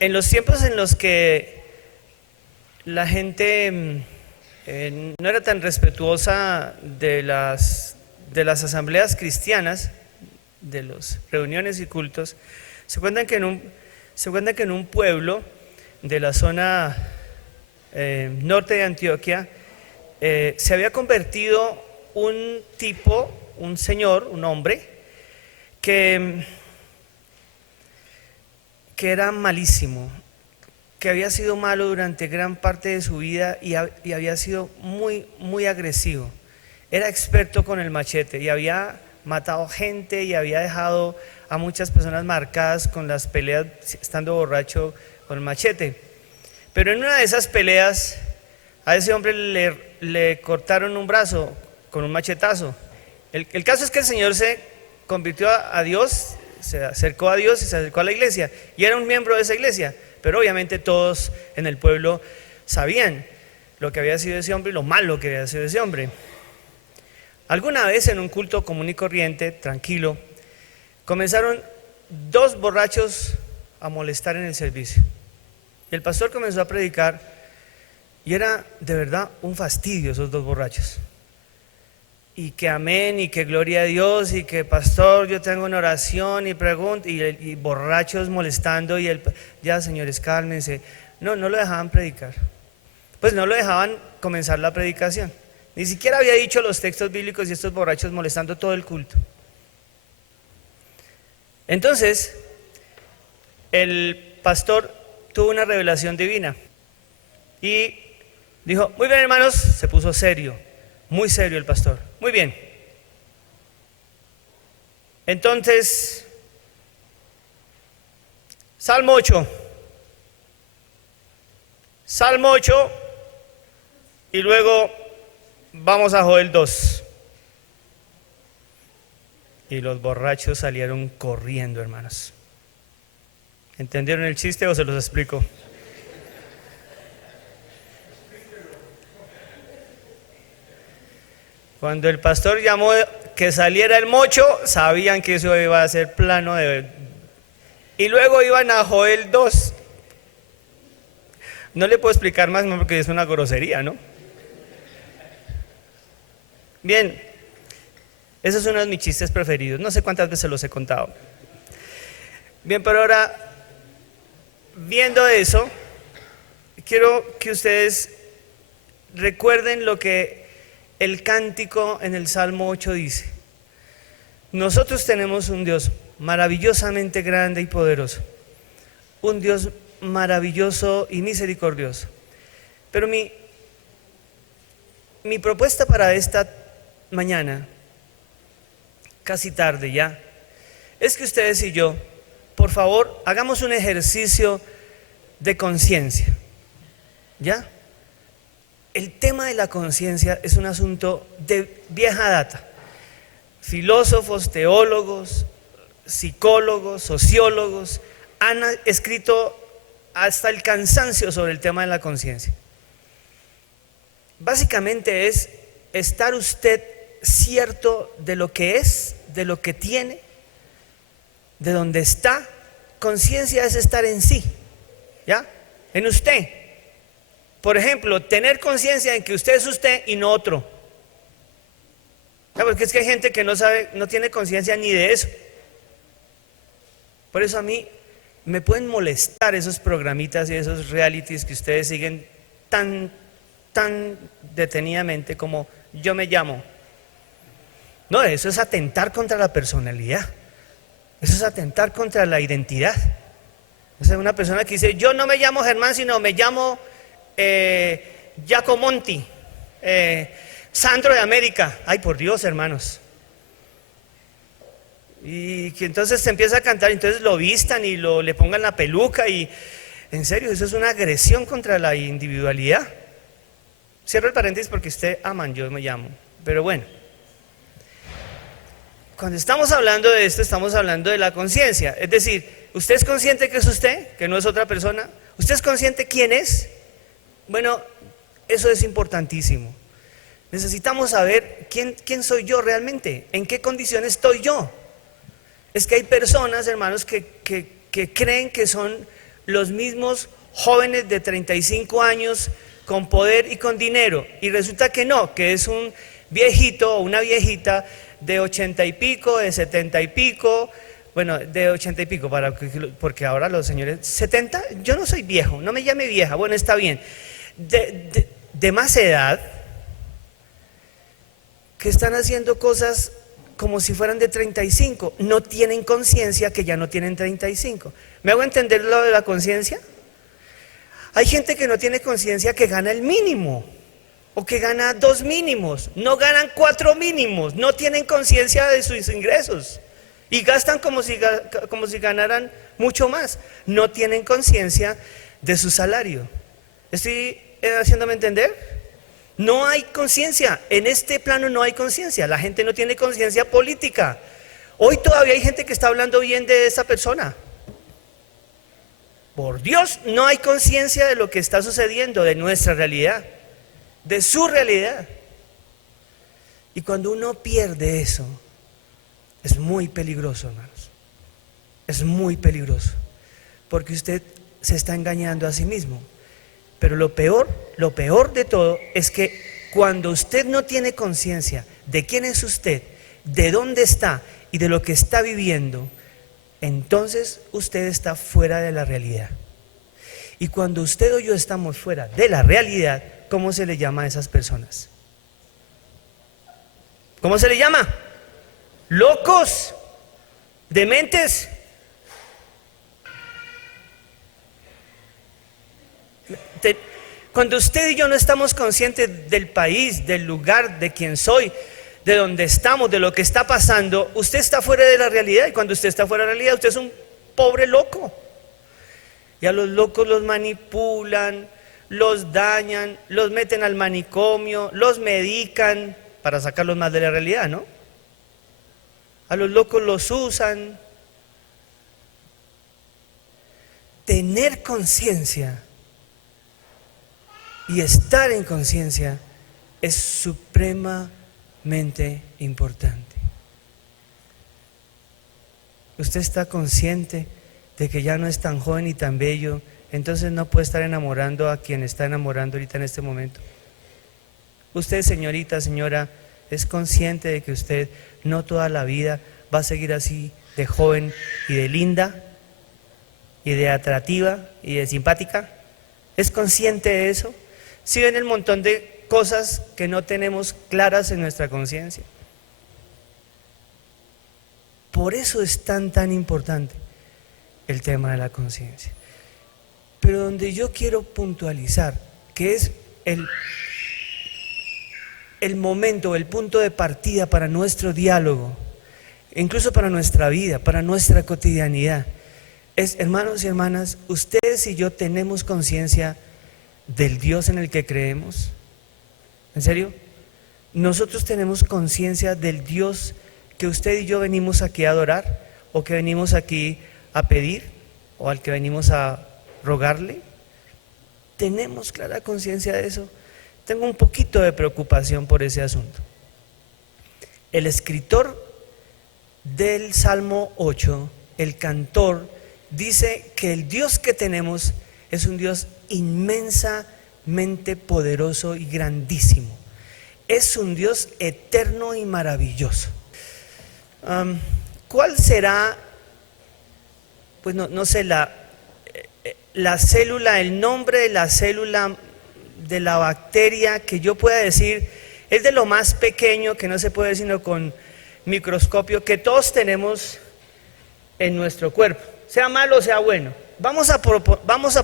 En los tiempos en los que la gente no era tan respetuosa de las asambleas cristianas, de las reuniones y cultos, se cuentan que en un pueblo de la zona norte de Antioquia se había convertido un tipo, un señor, un hombre, que era malísimo, que había sido malo durante gran parte de su vida y había sido muy, muy agresivo. Era experto con el machete y había matado gente y había dejado a muchas personas marcadas con las peleas estando borracho con el machete. Pero en una de esas peleas a ese hombre le cortaron un brazo con un machetazo. El caso es que el Señor se convirtió a Dios, se acercó a Dios y se acercó a la iglesia y era un miembro de esa iglesia, pero obviamente todos en el pueblo sabían lo que había sido ese hombre y lo malo que había sido ese hombre. Alguna vez en un culto común y corriente, tranquilo, comenzaron dos borrachos a molestar en el servicio. Y el pastor comenzó a predicar y era de verdad un fastidio esos dos borrachos. Y que amén, y que gloria a Dios, y que pastor, yo tengo una oración y pregunto, y borrachos molestando, ya señores, cálmense. No lo dejaban predicar. Pues no lo dejaban comenzar la predicación. Ni siquiera había dicho los textos bíblicos y estos borrachos molestando todo el culto. Entonces, el pastor tuvo una revelación divina y dijo, muy bien hermanos, se puso serio, muy serio el pastor, muy bien. Entonces, Salmo 8, y luego vamos a Joel 2. Y los borrachos salieron corriendo, hermanos. ¿Entendieron el chiste o se los explico? Cuando el pastor llamó que saliera el mocho, sabían que eso iba a ser plano de... Y luego iban a Joel 2. No le puedo explicar más porque es una grosería, ¿no? Bien, ese es uno de mis chistes preferidos. No sé cuántas veces los he contado. Bien, pero ahora, viendo eso, quiero que ustedes recuerden lo que el cántico en el Salmo 8 dice. Nosotros tenemos un Dios maravillosamente grande y poderoso, un Dios maravilloso y misericordioso. Pero mi propuesta para esta mañana, casi tarde ya, es que ustedes y yo, por favor, hagamos un ejercicio de conciencia. ¿Ya? El tema de la conciencia es un asunto de vieja data. Filósofos, teólogos, psicólogos, sociólogos han escrito hasta el cansancio sobre el tema de la conciencia. Básicamente es estar usted cierto de lo que es, de lo que tiene, de dónde está. Conciencia es estar en sí, ¿ya? En usted. Por ejemplo, tener conciencia en que usted es usted y no otro. Porque es que hay gente que no sabe, no tiene conciencia ni de eso. Por eso a mí me pueden molestar esos programitas y esos realities que ustedes siguen tan detenidamente como yo me llamo. No, eso es atentar contra la personalidad. Eso es atentar contra la identidad. O sea, una persona que dice, yo no me llamo Germán, sino me llamo Giacomonti, Sandro de América. Ay, por Dios, hermanos. Y que entonces se empieza a cantar, entonces lo vistan y le pongan la peluca y en serio, eso es una agresión contra la individualidad. Cierro el paréntesis porque usted aman, yo me llamo. Pero bueno, cuando estamos hablando de esto, estamos hablando de la conciencia. Es decir, ¿usted es consciente que es usted, que no es otra persona? ¿Usted es consciente quién es? Bueno, eso es importantísimo. Necesitamos saber quién soy yo realmente, en qué condición estoy yo. Es que hay personas, hermanos, que creen que son los mismos jóvenes de 35 años con poder y con dinero, y resulta que no, que es un viejito o una viejita de 80 y pico, de 70 y pico, bueno, de 80 y pico, porque ahora los señores 70, yo no soy viejo, no me llame vieja, bueno, está bien, de más edad, que están haciendo cosas como si fueran de 35, no tienen conciencia que ya no tienen 35. ¿Me hago entender lo de la conciencia? Hay gente que no tiene conciencia que gana el mínimo, o que gana 2 mínimos, no ganan 4 mínimos, no tienen conciencia de sus ingresos, y gastan como si ganaran mucho más, no tienen conciencia de su salario. ¿Estoy haciéndome entender? No hay conciencia, en este plano no hay conciencia, la gente no tiene conciencia política. Hoy todavía hay gente que está hablando bien de esa persona. Por Dios, no hay conciencia de lo que está sucediendo, de nuestra realidad, de su realidad. Y cuando uno pierde eso, es muy peligroso, hermanos. Es muy peligroso, porque usted se está engañando a sí mismo. Pero lo peor de todo es que cuando usted no tiene conciencia de quién es usted, de dónde está y de lo que está viviendo, entonces usted está fuera de la realidad. Y cuando usted o yo estamos fuera de la realidad, ¿cómo se le llama a esas personas? ¿Cómo se le llama? Locos, dementes. Cuando usted y yo no estamos conscientes del país, del lugar, de quién soy, de dónde estamos, de lo que está pasando, usted está fuera de la realidad. Y cuando usted está fuera de la realidad, usted es un pobre loco. Y a los locos los manipulan, los dañan, los meten al manicomio, los medican para sacarlos más de la realidad, ¿no? A los locos los usan. Tener conciencia y estar en conciencia es supremamente importante. Usted está consciente de que ya no es tan joven y tan bello, entonces no puede estar enamorando a quien está enamorando ahorita en este momento. Usted, señorita, señora, es consciente de que usted no toda la vida va a seguir así de joven y de linda y de atractiva y de simpática. ¿Es consciente de eso? ¿Sí ven el montón de cosas que no tenemos claras en nuestra conciencia? Por eso es tan importante el tema de la conciencia. Pero donde yo quiero puntualizar, que es el momento, el punto de partida para nuestro diálogo, incluso para nuestra vida, para nuestra cotidianidad, es, hermanos y hermanas, ustedes y yo tenemos conciencia del Dios en el que creemos. ¿En serio? Nosotros tenemos conciencia del Dios que usted y yo venimos aquí a adorar, o que venimos aquí a pedir, o al que venimos a rogarle. ¿Tenemos clara conciencia de eso? Tengo un poquito de preocupación por ese asunto. El escritor del Salmo 8, el cantor, dice que el Dios que tenemos es un Dios inmensamente poderoso y grandísimo. Es un Dios eterno y maravilloso. ¿Cuál será, pues no sé, la célula, el nombre de la célula de la bacteria que yo pueda decir es de lo más pequeño, que no se puede ver sino con microscopio, que todos tenemos en nuestro cuerpo, sea malo o sea bueno? Vamos a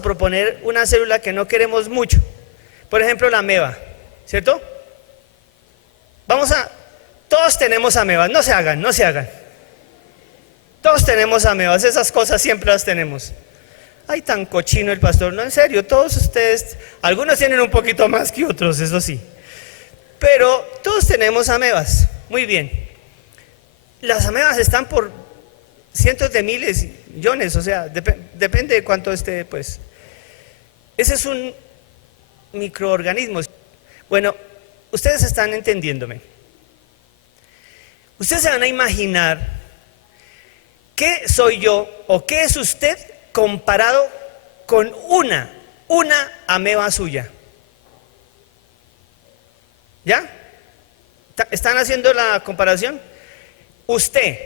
proponer una célula que no queremos mucho, por ejemplo la ameba, ¿cierto? Todos tenemos amebas, no se hagan. Todos tenemos amebas, esas cosas siempre las tenemos. Ay, tan cochino el pastor, no, en serio, todos ustedes, algunos tienen un poquito más que otros, eso sí, pero todos tenemos amebas. Muy bien, las amebas están por cientos de miles, millones, o sea, depende de cuánto esté, pues. Ese es un microorganismo. Bueno, ustedes están entendiéndome. Ustedes se van a imaginar qué soy yo o qué es usted comparado con una ameba suya. ¿Ya? ¿Están haciendo la comparación? Usted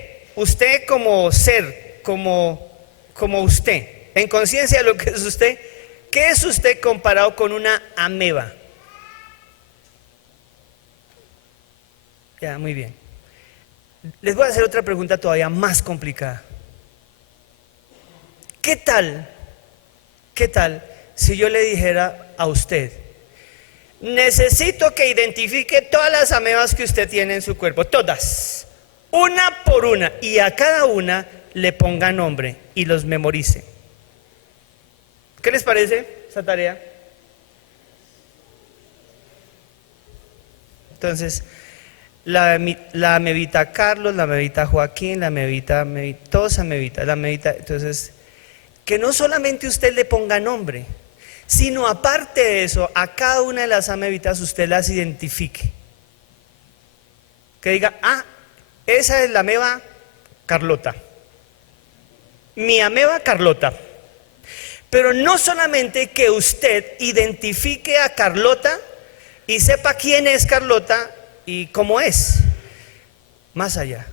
como ser, como usted, en conciencia de lo que es usted, ¿qué es usted comparado con una ameba? Ya, muy bien. Les voy a hacer otra pregunta todavía más complicada. ¿Qué tal si yo le dijera a usted, necesito que identifique todas las amebas que usted tiene en su cuerpo, todas, una por una, y a cada una le ponga nombre y los memorice? ¿Qué les parece esa tarea? Entonces, la amebita Carlos, la amebita Joaquín, la amebita, todos amebitas, la amebita, entonces, que no solamente usted le ponga nombre, sino aparte de eso, a cada una de las amebitas usted las identifique. Que diga, esa es la ameba Carlota, mi ameba Carlota. Pero no solamente que usted identifique a Carlota y sepa quién es Carlota y cómo es, más allá,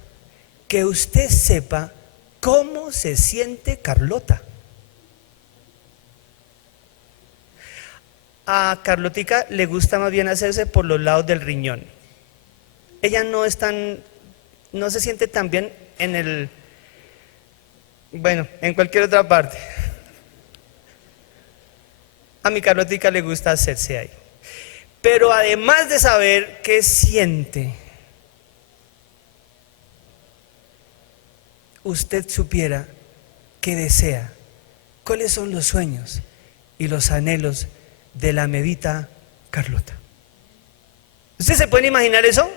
que usted sepa cómo se siente Carlota. A Carlotica le gusta más bien hacerse por los lados del riñón. Ella no se siente tan bien en cualquier otra parte. A mi Carlotica le gusta hacerse ahí. Pero además de saber qué siente, usted supiera qué desea, cuáles son los sueños y los anhelos de la amebita Carlota. ¿Usted se puede imaginar eso?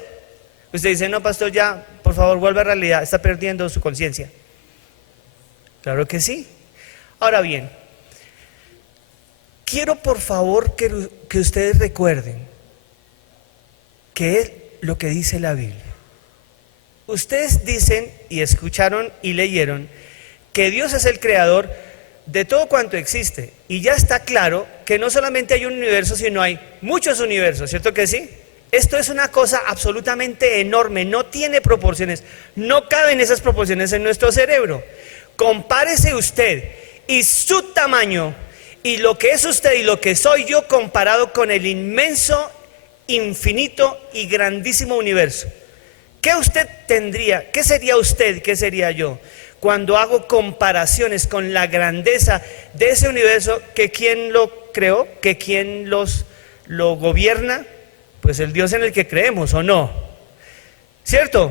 Usted dice, no, pastor, ya, por favor, vuelva a la realidad, está perdiendo su conciencia. Claro que sí. Ahora bien, quiero por favor que ustedes recuerden qué es lo que dice la Biblia. Ustedes dicen y escucharon y leyeron que Dios es el creador de todo cuanto existe, y ya está claro que no solamente hay un universo, sino hay muchos universos, ¿cierto que sí? Esto es una cosa absolutamente enorme, no tiene proporciones, no caben esas proporciones en nuestro cerebro. Compárese usted y su tamaño y lo que es usted y lo que soy yo comparado con el inmenso, infinito y grandísimo universo. ¿Qué usted tendría? ¿Qué sería usted? ¿Qué sería yo? Cuando hago comparaciones con la grandeza de ese universo, que quién lo creó, que quién lo gobierna, pues el Dios en el que creemos, ¿o no? ¿Cierto?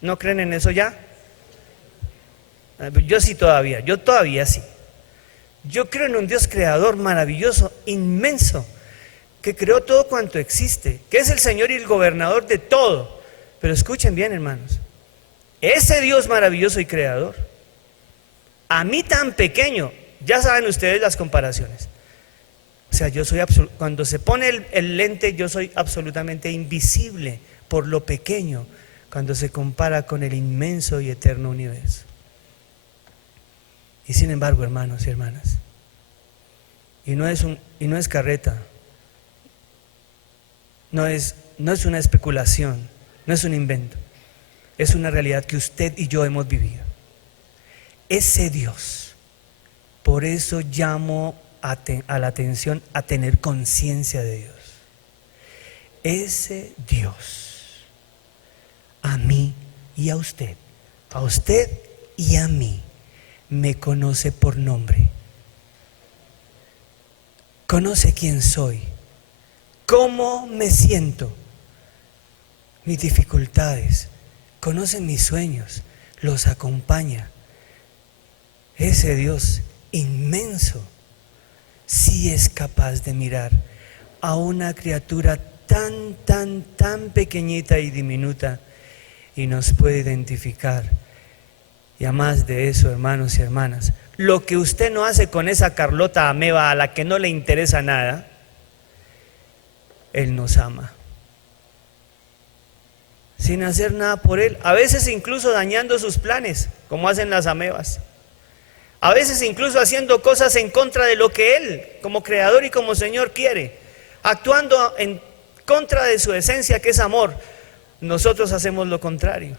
¿No creen en eso ya? Yo sí todavía, yo todavía sí. Yo creo en un Dios creador maravilloso, inmenso, que creó todo cuanto existe, que es el Señor y el gobernador de todo. Pero escuchen bien, hermanos, ese Dios maravilloso y creador, a mí tan pequeño, ya saben ustedes las comparaciones. O sea, yo soy cuando se pone el lente, yo soy absolutamente invisible por lo pequeño cuando se compara con el inmenso y eterno universo. Y sin embargo, hermanos y hermanas, y no es carreta, no es una especulación, no es un invento, es una realidad que usted y yo hemos vivido. Ese Dios, por eso llamo a la atención a tener conciencia de Dios. Ese Dios, a mí y a usted y a mí, me conoce por nombre. Conoce quién soy, cómo me siento, mis dificultades, conoce mis sueños, los acompaña. Ese Dios inmenso sí es capaz de mirar a una criatura tan pequeñita y diminuta y nos puede identificar. Y además de eso, hermanos y hermanas, lo que usted no hace con esa Carlota ameba a la que no le interesa nada, Él nos ama sin hacer nada por Él, a veces incluso dañando sus planes, como hacen las amebas. A veces incluso haciendo cosas en contra de lo que Él, como Creador y como Señor, quiere. Actuando en contra de su esencia, que es amor. Nosotros hacemos lo contrario.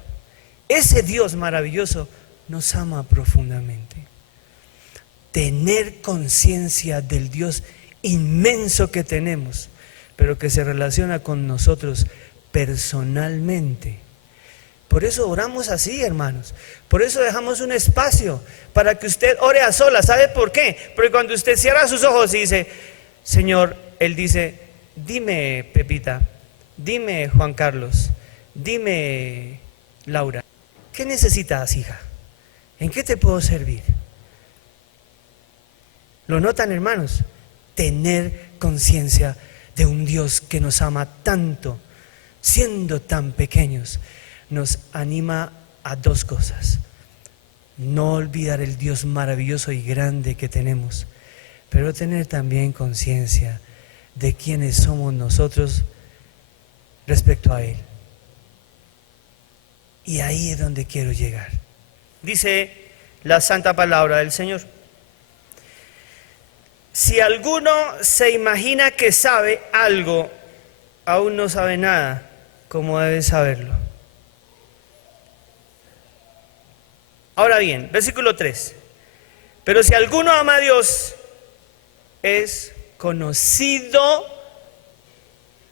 Ese Dios maravilloso nos ama profundamente. Tener conciencia del Dios inmenso que tenemos, pero que se relaciona con nosotros personalmente. Por eso oramos así, hermanos. Por eso dejamos un espacio para que usted ore a solas. ¿Sabe por qué? Porque cuando usted cierra sus ojos y dice, Señor, Él dice, dime Pepita, dime Juan Carlos, dime Laura, ¿qué necesitas, hija? ¿En qué te puedo servir? ¿Lo notan, hermanos? Tener conciencia de un Dios que nos ama tanto, siendo tan pequeños, nos anima a dos cosas. No olvidar el Dios maravilloso y grande que tenemos, pero tener también conciencia de quiénes somos nosotros respecto a Él. Y ahí es donde quiero llegar. Dice la santa palabra del Señor: si alguno se imagina que sabe algo, aún no sabe nada, como debe saberlo. Ahora bien, versículo 3. Pero si alguno ama a Dios, es conocido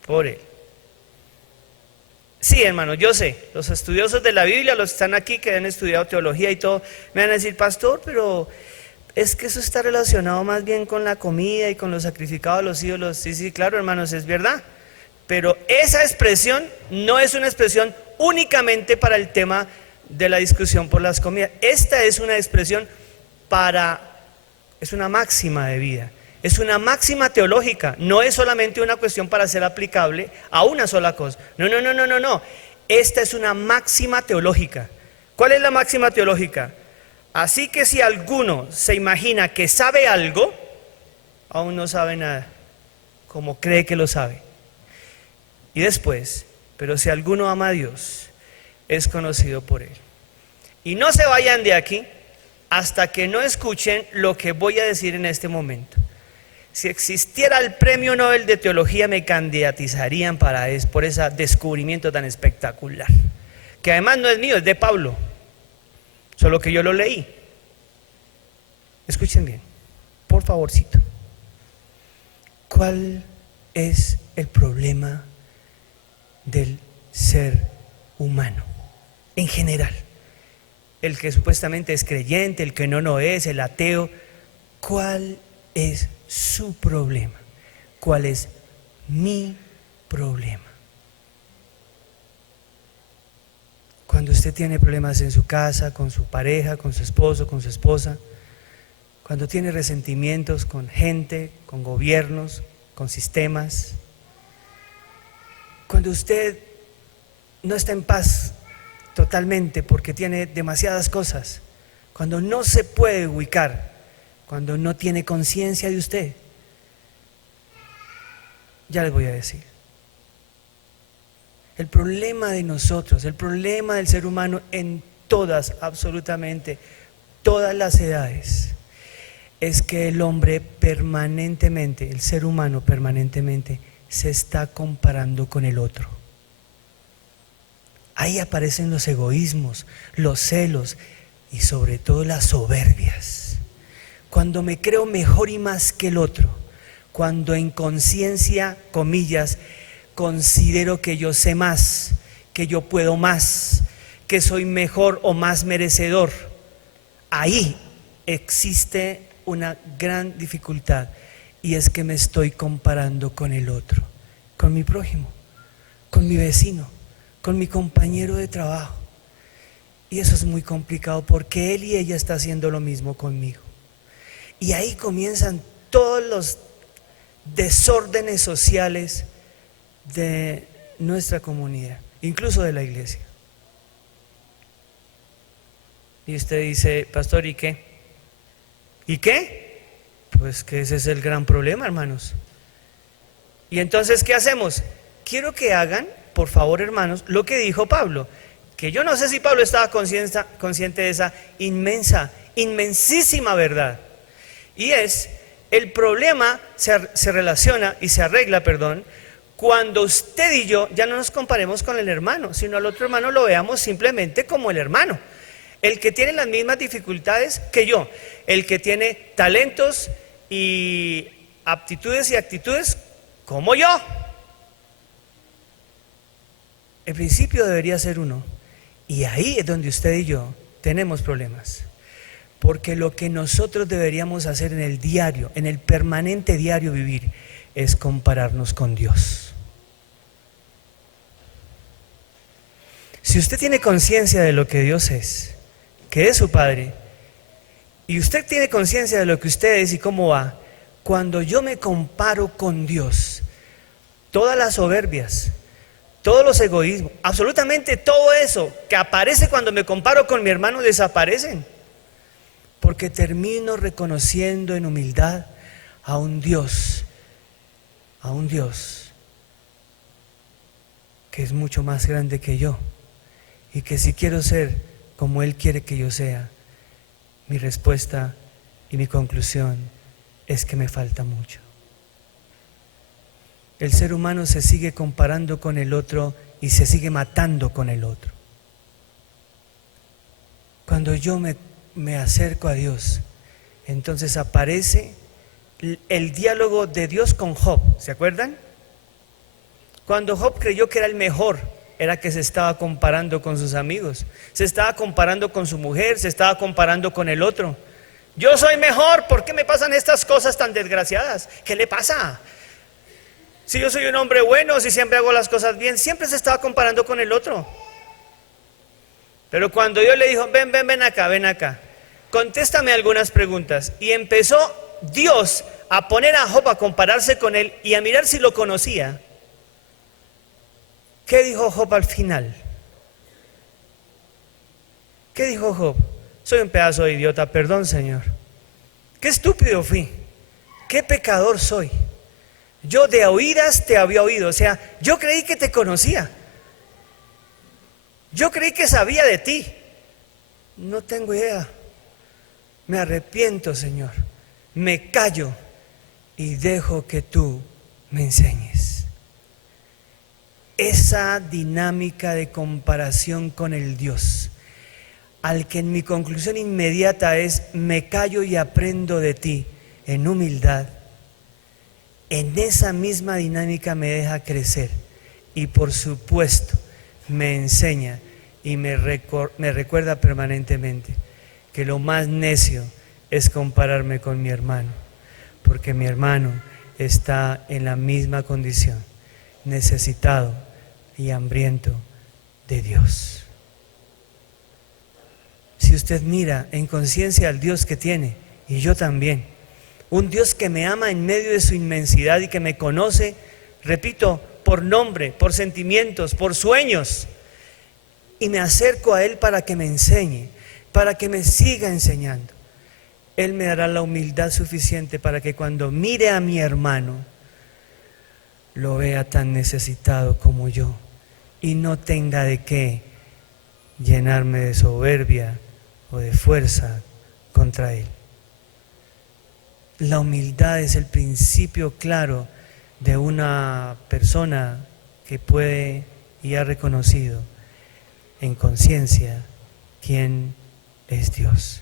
por Él. Sí, hermano, yo sé, los estudiosos de la Biblia, los que están aquí, que han estudiado teología y todo, me van a decir, pastor, pero es que eso está relacionado más bien con la comida y con los sacrificados a los ídolos. Sí, claro, hermanos, es verdad. Pero esa expresión no es una expresión únicamente para el tema de la discusión por las comidas. Esta es una expresión es una máxima de vida, es una máxima teológica, no es solamente una cuestión para ser aplicable a una sola cosa. No. Esta es una máxima teológica. ¿Cuál es la máxima teológica? Así que si alguno se imagina que sabe algo, aún no sabe nada, como cree que lo sabe. Y después, pero si alguno ama a Dios, es conocido por Él. Y no se vayan de aquí hasta que no escuchen lo que voy a decir en este momento. Si existiera el premio Nobel de Teología, me candidatizarían por ese descubrimiento tan espectacular, que además no es mío, es de Pablo, solo que yo lo leí. Escuchen bien, por favorcito. ¿Cuál es el problema del ser humano en general? El que supuestamente es creyente, el que no es, el ateo. ¿Cuál es su problema? ¿Cuál es mi problema? Cuando usted tiene problemas en su casa, con su pareja, con su esposo, con su esposa, cuando tiene resentimientos con gente, con gobiernos, con sistemas, cuando usted no está en paz totalmente porque tiene demasiadas cosas, cuando no se puede ubicar, cuando no tiene conciencia de usted, ya les voy a decir. El problema de nosotros, el problema del ser humano en todas, absolutamente todas las edades, es que el hombre permanentemente, el ser humano permanentemente, se está comparando con el otro. Ahí aparecen los egoísmos, los celos y sobre todo las soberbias. Cuando me creo mejor y más que el otro, cuando en conciencia, comillas, considero que yo sé más, que yo puedo más, que soy mejor o más merecedor, ahí existe una gran dificultad, y es que me estoy comparando con el otro, con mi prójimo, con mi vecino, con mi compañero de trabajo. Y eso es muy complicado porque él y ella está haciendo lo mismo conmigo. Y ahí comienzan todos los desórdenes sociales de nuestra comunidad, incluso de la iglesia. Y usted dice, pastor, ¿y qué? ¿Y qué? Pues que ese es el gran problema, hermanos. Y entonces, ¿qué hacemos? Quiero que hagan, por favor, hermanos, lo que dijo Pablo, que yo no sé si Pablo estaba consciente de esa inmensa inmensísima verdad. Y es, el problema se relaciona y se arregla, perdón, cuando usted y yo ya no nos comparemos con el hermano, sino al otro hermano lo veamos simplemente como el hermano. El que tiene las mismas dificultades que yo, el que tiene talentos y aptitudes y actitudes como yo. El principio debería ser uno. Y ahí es donde usted y yo tenemos problemas. Porque lo que nosotros deberíamos hacer en el diario, en el permanente diario vivir, es compararnos con Dios. Si usted tiene conciencia de lo que Dios es, que es su Padre, y usted tiene conciencia de lo que usted es y cómo va, cuando yo me comparo con Dios, todas las soberbias, todos los egoísmos, absolutamente todo eso que aparece cuando me comparo con mi hermano desaparecen. Porque termino reconociendo en humildad a un Dios que es mucho más grande que yo. Y que si quiero ser como Él quiere que yo sea, mi respuesta y mi conclusión es que me falta mucho. El ser humano se sigue comparando con el otro y se sigue matando con el otro. Cuando yo me acerco a Dios, entonces aparece el diálogo de Dios con Job. ¿Se acuerdan? Cuando Job creyó que era el mejor, era que se estaba comparando con sus amigos, se estaba comparando con su mujer, se estaba comparando con el otro. Yo soy mejor, ¿por qué me pasan estas cosas tan desgraciadas? ¿Qué le pasa? Si yo soy un hombre bueno, si siempre hago las cosas bien, siempre se estaba comparando con el otro. Pero cuando Dios le dijo, ven acá, contéstame algunas preguntas. Y empezó Dios a poner a Job a compararse con él y a mirar si lo conocía. ¿Qué dijo Job al final? ¿Qué dijo Job? Soy un pedazo de idiota, perdón, Señor. Qué estúpido fui, qué pecador soy. Yo de oídas te había oído, o sea, yo creí que te conocía. Yo creí que sabía de ti. No tengo idea. Me arrepiento, Señor. Me callo y dejo que tú me enseñes. Esa dinámica de comparación con el Dios, al que en mi conclusión inmediata es, me callo y aprendo de ti en humildad, en esa misma dinámica me deja crecer y por supuesto me enseña y me recuerda permanentemente que lo más necio es compararme con mi hermano, porque mi hermano está en la misma condición, necesitado y hambriento de Dios. Si usted mira en conciencia al Dios que tiene, y yo también, un Dios que me ama en medio de su inmensidad y que me conoce, repito, por nombre, por sentimientos, por sueños, y me acerco a Él para que me enseñe, para que me siga enseñando. Él me dará la humildad suficiente para que cuando mire a mi hermano, lo vea tan necesitado como yo y no tenga de qué llenarme de soberbia o de fuerza contra él. La humildad es el principio claro de una persona que puede y ha reconocido en conciencia quién es Dios.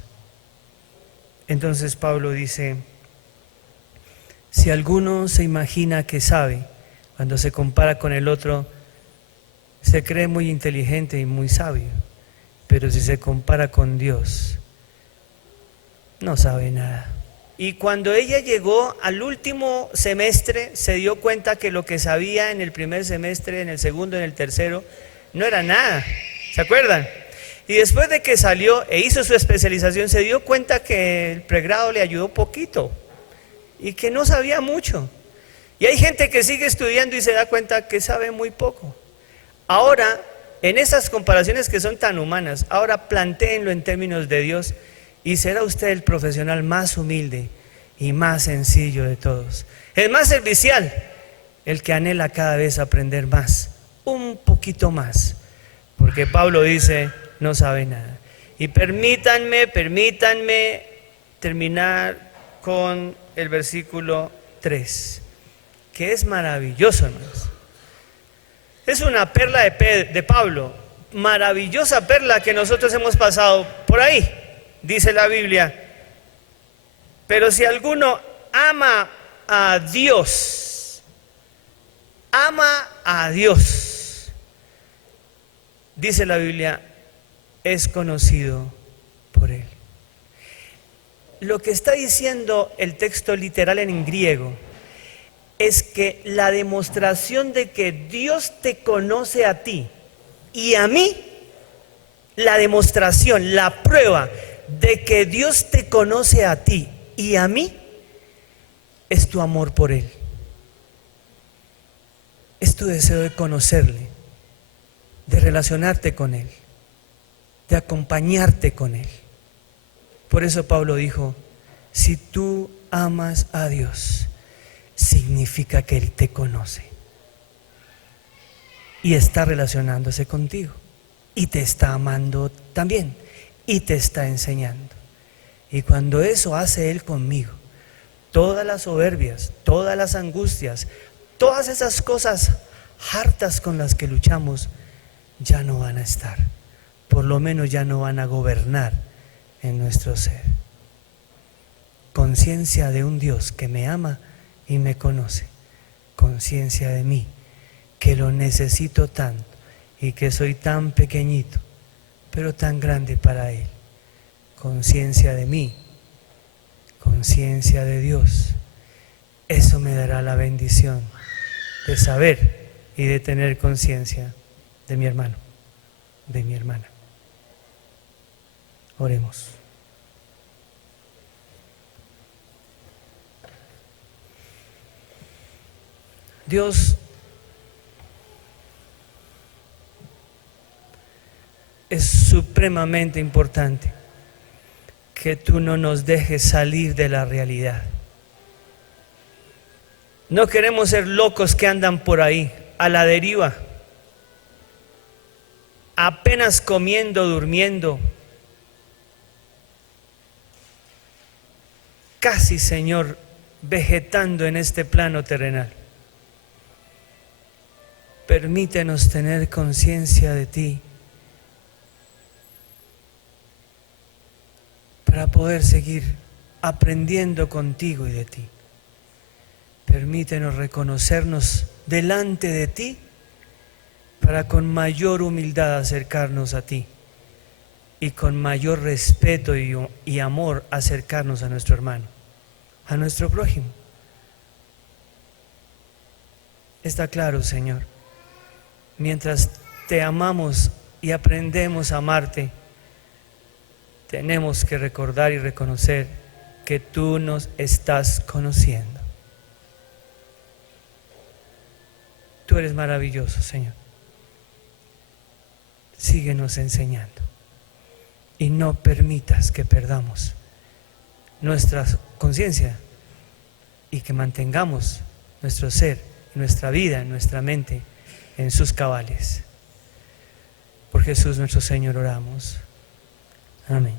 Entonces Pablo dice, si alguno se imagina que sabe, cuando se compara con el otro, se cree muy inteligente y muy sabio, pero si se compara con Dios, no sabe nada. Y cuando ella llegó al último semestre, se dio cuenta que lo que sabía en el primer semestre, en el segundo, en el tercero, no era nada. ¿Se acuerdan? Y después de que salió e hizo su especialización, se dio cuenta que el pregrado le ayudó poquito y que no sabía mucho. Y hay gente que sigue estudiando y se da cuenta que sabe muy poco. Ahora, en esas comparaciones que son tan humanas, ahora plantéenlo en términos de Dios y será usted el profesional más humilde y más sencillo de todos. El más servicial, el que anhela cada vez aprender más, un poquito más. Porque Pablo dice, no sabe nada. Y permítanme terminar con el versículo 3, que es maravilloso, hermanos. Es una perla de Pablo, maravillosa perla que nosotros hemos pasado por ahí. Dice la Biblia: pero si alguno ama a Dios, dice la Biblia, es conocido por él. Lo que está diciendo el texto literal en griego es que la demostración de que Dios te conoce a ti y a mí, la demostración, la prueba de que Dios te conoce a ti y a mí, es tu amor por Él. Es tu deseo de conocerle, de relacionarte con Él, de acompañarte con Él. Por eso Pablo dijo: si tú amas a Dios, significa que Él te conoce y está relacionándose contigo y te está amando también y te está enseñando. Y cuando eso hace Él conmigo, todas las soberbias, todas las angustias, todas esas cosas hartas con las que luchamos ya no van a estar, por lo menos ya no van a gobernar en nuestro ser. Conciencia de un Dios que me ama y me conoce, conciencia de mí que lo necesito tanto y que soy tan pequeñito pero tan grande para Él, conciencia de mí, conciencia de Dios. Eso me dará la bendición de saber y de tener conciencia de mi hermano, de mi hermana. Oremos. Dios, es supremamente importante que tú no nos dejes salir de la realidad. No queremos ser locos que andan por ahí, a la deriva, apenas comiendo, durmiendo, casi, Señor, vegetando en este plano terrenal. Permítenos tener conciencia de ti para poder seguir aprendiendo contigo y de ti. Permítenos reconocernos delante de ti para con mayor humildad acercarnos a ti y con mayor respeto y amor acercarnos a nuestro hermano, a nuestro prójimo. Está claro, Señor, mientras te amamos y aprendemos a amarte, tenemos que recordar y reconocer que tú nos estás conociendo. Tú eres maravilloso, Señor. Síguenos enseñando y no permitas que perdamos nuestra conciencia y que mantengamos nuestro ser, nuestra vida, nuestra mente en sus cabales. Por Jesús nuestro Señor oramos. Amén.